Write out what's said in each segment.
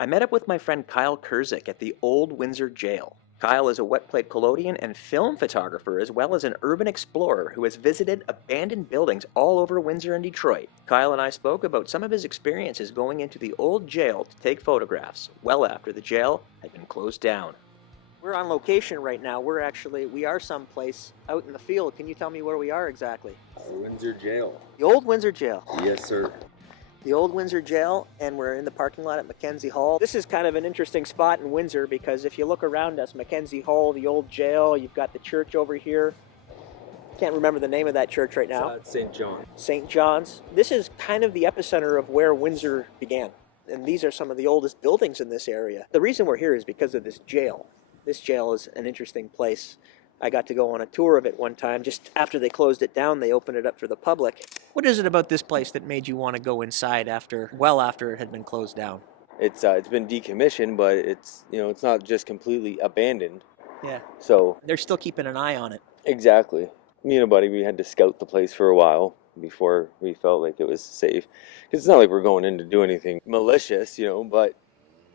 I met up with my friend Kyle Kurzuk at the Old Windsor Jail. Kyle is a wet plate collodion and film photographer, as well as an urban explorer who has visited abandoned buildings all over Windsor and Detroit. Kyle and I spoke about some of his experiences going into the old jail to take photographs, well after the jail had been closed down. We're on location right now. We are someplace out in the field. Can you tell me where we are exactly? Old Windsor Jail. The Old Windsor Jail. Yes, sir. The Old Windsor Jail, and we're in the parking lot at Mackenzie Hall. This is kind of an interesting spot in Windsor because if you look around us, Mackenzie Hall, the old jail, you've got the church over here. Can't remember the name of that church right now. It's St. John. St. John's. This is kind of the epicenter of where Windsor began. And these are some of the oldest buildings in this area. The reason we're here is because of this jail. This jail is an interesting place. I got to go on a tour of it one time. Just after they closed it down, they opened it up for the public. What is it about this place that made you want to go inside after it had been closed down? It's been decommissioned, but it's not just completely abandoned. Yeah. So They're still keeping an eye on it. exactly. Me and a buddy, we had to scout the place for a while before we felt like it was safe. Because it's not like we're going in to do anything malicious, but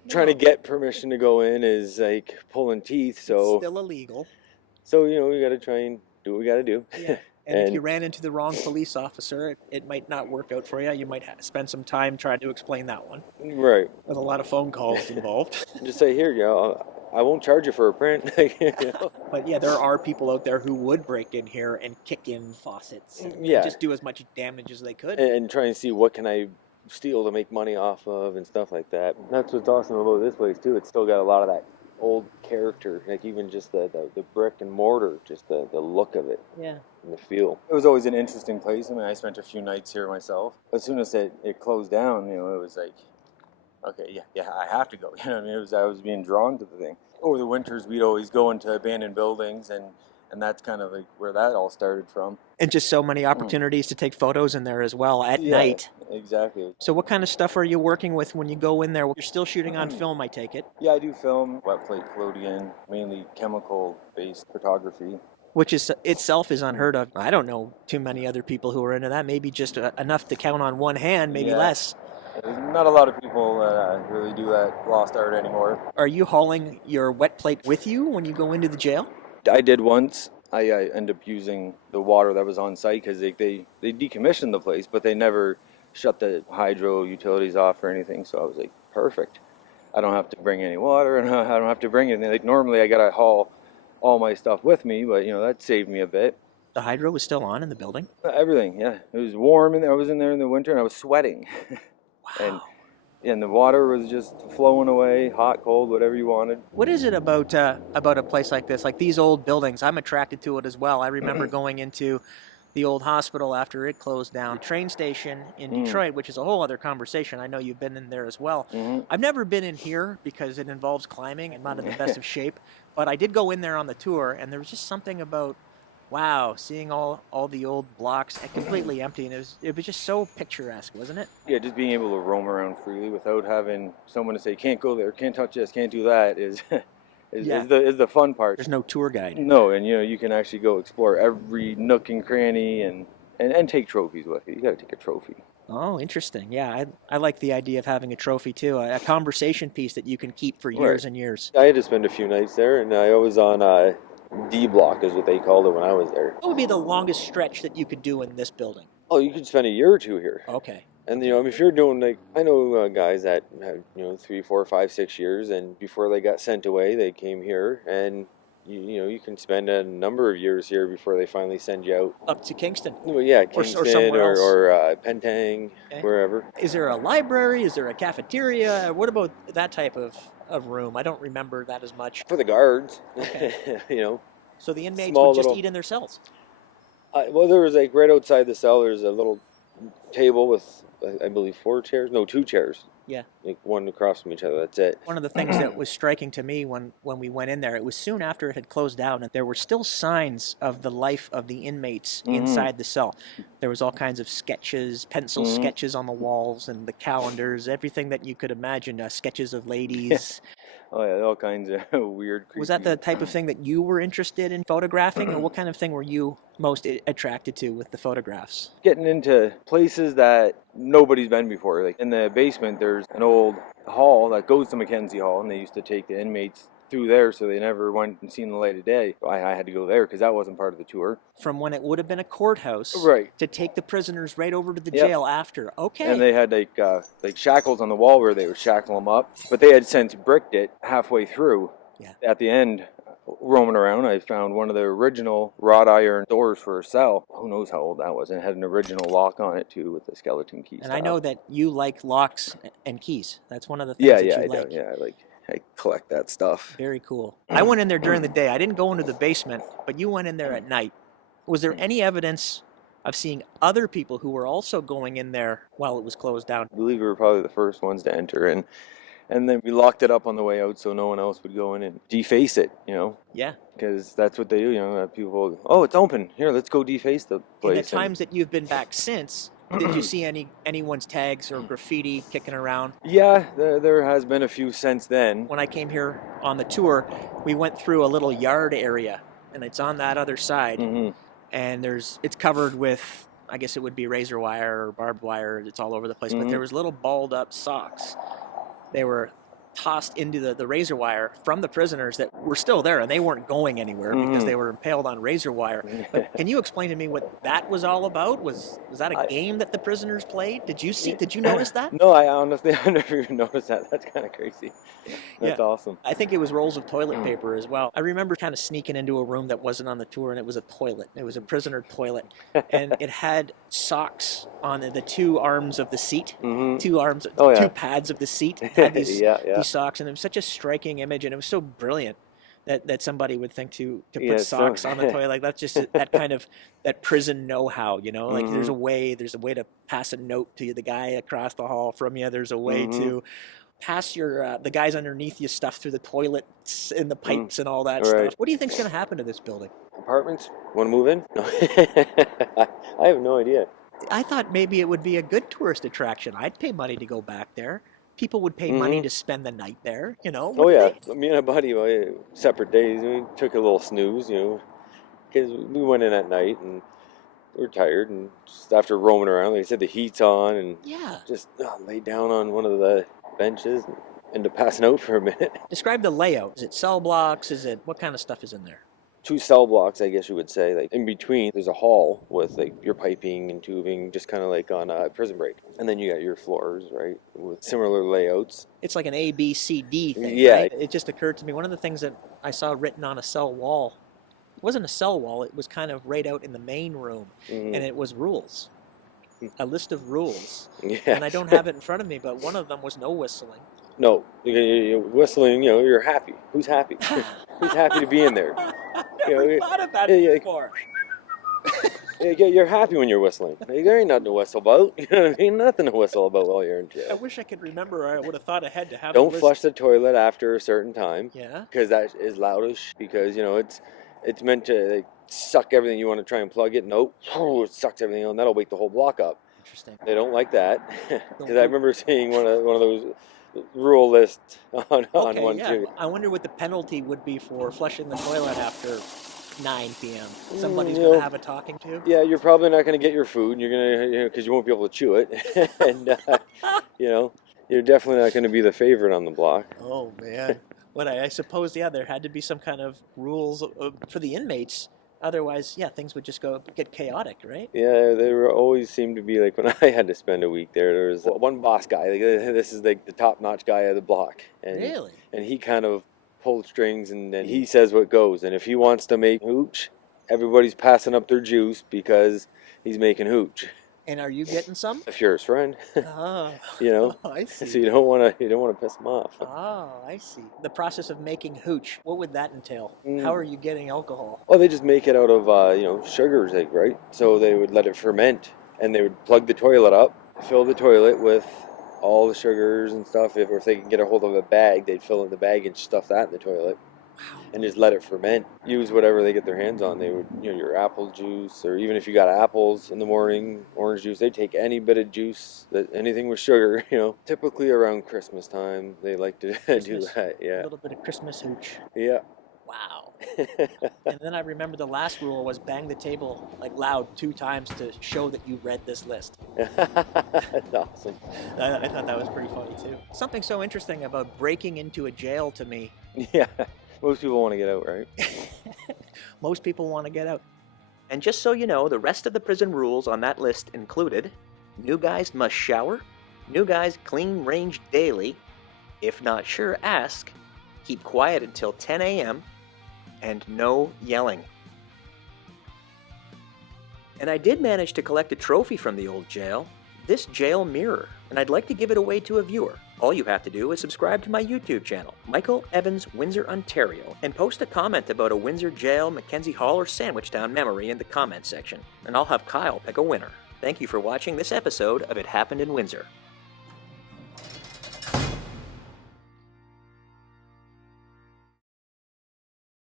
trying to get permission to go in is like pulling teeth. So It's still illegal. So we got to try and do what we got to do. Yeah. And if you ran into the wrong police officer, it might not work out for you. You might spend some time trying to explain that one. Right. With a lot of phone calls involved. Just say, here, I won't charge you for a print. But yeah, there are people out there who would break in here and kick in faucets. And Yeah. just do as much damage as they could. And try and see what can I steal to make money off of and stuff like that. That's what's awesome about this place too. It's still got a lot of that old character, like even just the brick and mortar, just the look of it. Yeah. And the feel. It was always an interesting place. I mean, I spent a few nights here myself. As soon as it closed down, it was like, okay, yeah, I have to go. You know what I mean? I was being drawn to the thing. Over the winters, we'd always go into abandoned buildings, and that's kind of like where that all started from. And just so many opportunities to take photos in there as well at night. Exactly. So what kind of stuff are you working with when you go in there? You're still shooting on film, I take it. Yeah, I do film, wet plate collodion, mainly chemical-based photography. Which is itself is unheard of. I don't know too many other people who are into that. Maybe just enough to count on one hand, maybe less. There's not a lot of people that really do that lost art anymore. Are you hauling your wet plate with you when you go into the jail? I did once. I ended up using the water that was on site because they decommissioned the place, but they never shut the hydro utilities off or anything. So I was like, perfect. I don't have to bring any water, and I don't have to bring anything. Like normally, I gotta haul all my stuff with me, but that saved me a bit. The hydro was still on in the building? Everything, yeah. It was warm in there. I was in there in the winter, and I was sweating. Wow. And the water was just flowing away, hot, cold, whatever you wanted. What is it about a place like this? Like these old buildings, I'm attracted to it as well. I remember going into the old hospital after it closed down. Train station in Detroit, which is a whole other conversation. I know you've been in there as well. I've never been in here because it involves climbing. I'm not in the best of shape. But I did go in there on the tour, and there was just something about, wow, seeing all the old blocks completely empty, and it was just so picturesque, wasn't it? Yeah, just being able to roam around freely without having someone to say, can't go there, can't touch this, can't do that is the fun part. There's no tour guide. No, and you can actually go explore every nook and cranny and take trophies with you. You got to take a trophy. Oh, interesting. Yeah, I like the idea of having a trophy too, a conversation piece that you can keep for years and years. I had to spend a few nights there, and I was on D block is what they called it when I was there. What would be the longest stretch that you could do in this building? Oh, you could spend a year or two here. Okay. And if you're doing I know guys that have 3, 4, 5, 6 years, and before they got sent away, they came here, and you can spend a number of years here before they finally send you out. Up to Kingston? Well, yeah, Kingston or somewhere else. or Pentang, wherever. Is there a library? Is there a cafeteria? What about that type of room? I don't remember that as much. For the guards, Okay. So the inmates Small would just little- eat in their cells? Well, there was right outside the cell, there's a little table with, I believe, 4 chairs. No, 2 chairs. Yeah. Like one across from each other. That's it. One of the things that was striking to me when we went in there, it was soon after it had closed down, and there were still signs of the life of the inmates inside the cell. There was all kinds of sketches, pencil sketches on the walls, and the calendars, everything that you could imagine, sketches of ladies. Oh yeah, all kinds of weird. Was that the type of thing that you were interested in photographing, or what kind of thing were you most attracted to with the photographs? Getting into places that nobody's been before. Like in the basement, there's an old hall that goes to Mackenzie Hall, and they used to take the inmates through there, so they never went and seen the light of day. I had to go there because that wasn't part of the tour. From when it would have been a courthouse, Right. to take the prisoners right over to the Yep. jail after. Okay. And they had like shackles on the wall where they would shackle them up, but they had since bricked it halfway through. Yeah. At the end, roaming around, I found one of the original wrought iron doors for a cell. Who knows how old that was? And it had an original lock on it too, with a skeleton key. And I know that you like locks and keys. That's one of the things Yeah, that yeah, you I like. do. Yeah, I collect that stuff. Very cool. I went in there during the day. I didn't go into the basement, but you went in there at night. Was there any evidence of seeing other people who were also going in there while it was closed down? I believe we were probably the first ones to enter, and then we locked it up on the way out so no one else would go in and deface it, Yeah. because that's what they do, people, oh, it's open, here, let's go deface the In place. the times that you've been back since, did you see anyone's tags or graffiti kicking around? Yeah, there has been a few since then. When I came here on the tour, we went through a little yard area, and it's on that other side. Mm-hmm. And it's covered with, I guess it would be razor wire or barbed wire. It's all over the place. But there was little balled up socks. They were tossed into the razor wire from the prisoners that were still there, and they weren't going anywhere because they were impaled on razor wire. But can you explain to me what that was all about? Was that a game that the prisoners played? Did you notice that? No, I honestly, I never even noticed that. That's kind of crazy. That's awesome. I think it was rolls of toilet paper as well. I remember kind of sneaking into a room that wasn't on the tour, and it was a toilet. It was a prisoner toilet, and it had socks on the two arms of the seat, two pads of the seat had these socks, and it was such a striking image, and it was so brilliant that somebody would think to put socks on the toilet. Like, that's just that kind of that prison know-how, like there's a way to pass a note to the guy across the hall from you. There's a way to pass your the guys underneath you stuff through the toilets and the pipes and all that stuff. What do you think's going to happen to this building? Apartments? Want to move in? No. I have no idea. I thought maybe it would be a good tourist attraction. I'd pay money to go back there. People would pay money to spend the night there, Oh yeah, me and a buddy, separate days, we took a little snooze, because we went in at night and we were tired, and just after roaming around, like I said, the heat's on, and just lay down on one of the benches and end up passing out for a minute. Describe the layout. Is it cell blocks? What kind of stuff is in there? 2 cell blocks, I guess you would say. Like in between, there's a hall with like your piping and tubing, just kind of like on a prison break. And then you got your floors, right, with similar layouts. It's like an A, B, C, D thing, yeah. Right? It just occurred to me, one of the things that I saw written on a cell wall, it wasn't a cell wall, it was kind of right out in the main room, and it was rules. A list of rules. Yeah. And I don't have it in front of me, but one of them was no whistling. No, you're whistling, you're happy. Who's happy? Who's happy to be in there? I never thought of that before. You're happy when you're whistling. There ain't nothing to whistle about. You know what I mean? Nothing to whistle about while you're in jail. I wish I could remember. I would have thought ahead to have. Don't flush the toilet after a certain time. Yeah. Because that is loudish. Because it's meant to suck everything. You want to try and plug it. Nope. It sucks everything out, and that'll wake the whole block up. Interesting. They don't like that. Because I remember seeing one of those rule lists on one too. I wonder what the penalty would be for flushing the toilet after 9 p.m. Somebody's going to have a talking to. Yeah, you're probably not going to get your food. You're going to, because you won't be able to chew it, and you're definitely not going to be the favorite on the block. Oh man, I suppose there had to be some kind of rules for the inmates. Otherwise, things would just get chaotic, right? Yeah, there always seemed to be, like when I had to spend a week there was one boss guy. Like, this is like the top-notch guy of the block. And, really? And he kind of pulled strings, and then he says what goes. And if he wants to make hooch, everybody's passing up their juice because he's making hooch. And are you getting some? If you're his friend. Oh, I see. So you don't want to piss him off. Oh, I see. The process of making hooch, what would that entail? How are you getting alcohol? Oh, they just make it out of sugars, right? So they would let it ferment, and they would plug the toilet up, fill the toilet with all the sugars and stuff. If they can get a hold of a bag, they'd fill in the bag and stuff that in the toilet. Wow. And just let it ferment. Use whatever they get their hands on. They would, your apple juice, or even if you got apples in the morning, orange juice, they take any bit of juice, anything with sugar, Typically around Christmas time, they like to do that, yeah. A little bit of Christmas hooch. Yeah. Wow. And then I remember the last rule was bang the table like loud 2 times to show that you read this list. That's awesome. I thought that was pretty funny too. Something so interesting about breaking into a jail to me. Yeah, most people want to get out, right? Most people want to get out. And just so you know, the rest of the prison rules on that list included: new guys must shower, new guys clean range daily, if not sure, ask, keep quiet until 10 a.m., and no yelling. And I did manage to collect a trophy from the old jail, this jail mirror, and I'd like to give it away to a viewer. All you have to do is subscribe to my YouTube channel, Michael Evans, Windsor, Ontario, and post a comment about a Windsor Jail, Mackenzie Hall, or Sandwichtown memory in the comment section, and I'll have Kyle pick a winner. Thank you for watching this episode of It Happened in Windsor.